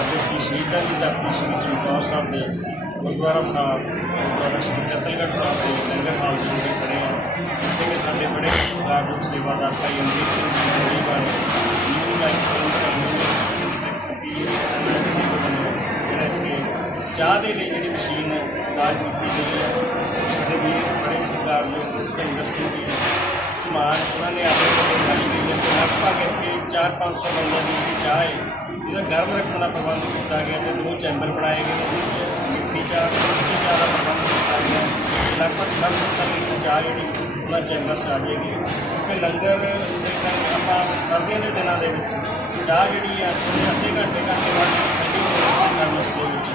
ਅੱਜ ਅਸੀਂ ਸ਼ਹੀਦਾਂ ਦੀ ਧਰਤੀ ਸ਼੍ਰੀ ਚਮਕੌਰ ਸਾਹਿਬ ਦੇ, ਗੁਰਦੁਆਰਾ ਸਾਹਿਬ, ਗੁਰਦੁਆਰਾ ਸ਼੍ਰੀ ਕਤਲਗੜ੍ਹ ਸਾਹਿਬ ਦੇ ਲੰਗਰ ਹਾਲ ਦੇ ਵਿੱਚ ਖੜੇ ਹਾਂ। ਜਿੱਥੇ ਕਿ ਸਾਡੇ ਬੜੇ ਜਾਗਰੂਕ ਸੇਵਾਦਾਰ ਭਾਈ ਅਮਰੀਕ ਸਿੰਘ ਜੀ ਹੋਣੀ ਵਾਲੇ ਨਿਊ ਲਾਈਫ ਵੱਲੋਂ ਜਿਹੜਾ ਕਿ ਚਾਹ ਦੇ ਲਈ ਜਿਹੜੀ ਮਸ਼ੀਨ ਲਾਜ ਕੀਤੀ ਗਈ ਹੈ, ਸਾਡੇ ਵੀਰ ਬੜੇ ਸਰਕਾਰਯੋਗ ਭਿੰਦਰ ਸਿੰਘ ਜੀ ਸਮਾਨ ਉਹਨਾਂ ਨੇ ਆਪਣੇ ਕੋਲ ਖਾਲੀ ਗਈ ਹੈ। ਲਗਭਗ 4-500 ਬੰਦਿਆਂ ਦੀ ਜਿਹੜੀ ਚਾਹ ਹੈ ਇਹਦਾ ਗਰਮ ਰੱਖਣ ਦਾ ਪ੍ਰਬੰਧ ਕੀਤਾ ਗਿਆ ਤੇ ਦੋ ਚੈਂਬਰ ਬਣਾਏ ਗਏ ਨੇ ਉਹਦੇ ਵਿੱਚ ਮਿੱਠੀ ਚਾਹ ਤੇ ਮਿੱਠੀ ਚਾਹ ਦਾ ਪ੍ਰਬੰਧ ਕੀਤਾ ਗਿਆ। ਲਗਭਗ 60-70 ਲੀਟਰ ਚਾਹ ਜਿਹੜੀ ਉਹਨਾਂ ਚੈਂਬਰ 'ਚ ਆ ਜਾਏਗੀ ਕਿਉਂਕਿ ਲੰਗਰ ਦੇ ਟਾਈਮ ਆਪਾਂ ਸਰਦੀਆਂ ਦੇ ਦਿਨਾਂ ਦੇ ਵਿੱਚ ਚਾਹ ਜਿਹੜੀ ਆ ਉਹਨੇ ਅੱਧੇ ਘੰਟੇ ਘੰਟੇ ਬਾਅਦ ਠੰਡੀ ਹੋ ਜਾਂਦੀ ਹੈ ਵਿੱਚ।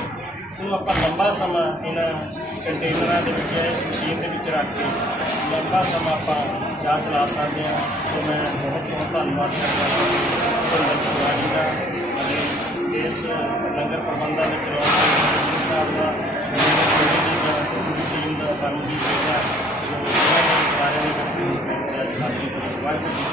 ਉਹਨੂੰ ਆਪਾਂ ਲੰਬਾ ਸਮਾਂ ਇਹਨਾਂ ਕੰਟੇਨਰਾਂ ਦੇ ਵਿੱਚ ਇਸ ਮਸ਼ੀਨ ਦੇ ਵਿੱਚ ਰੱਖ ਕੇ ਲੰਬਾ ਸਮਾਂ ਆਪਾਂ ਚਾਹ ਚਲਾ ਸਕਦੇ ਹਾਂ। ਸੋ ਮੈਂ ਬਹੁਤ ਬਹੁਤ ਧੰਨਵਾਦ ਕਰਦਾ ਹਾਂ ਭਿੰਦਰ ਕੁਮਾਰੀ ਦਾ ਅਤੇ ਇਸ ਲੰਗਰ ਪ੍ਰਬੰਧਾਂ ਵਿੱਚ ਰੌਣਕ ਸਾਹਿਬ ਦਾ ਸੁਰਿੰਦਰ ਸਿੰਘ ਜੀ ਦਾ ਤੇ ਟੀਮ ਦਾ ਧੰਨਵਾਦ ਜੀ ਦਾ ਜੋ ਸਾਰਿਆਂ ਨੇ ਵਾਹਿਗੁਰੂ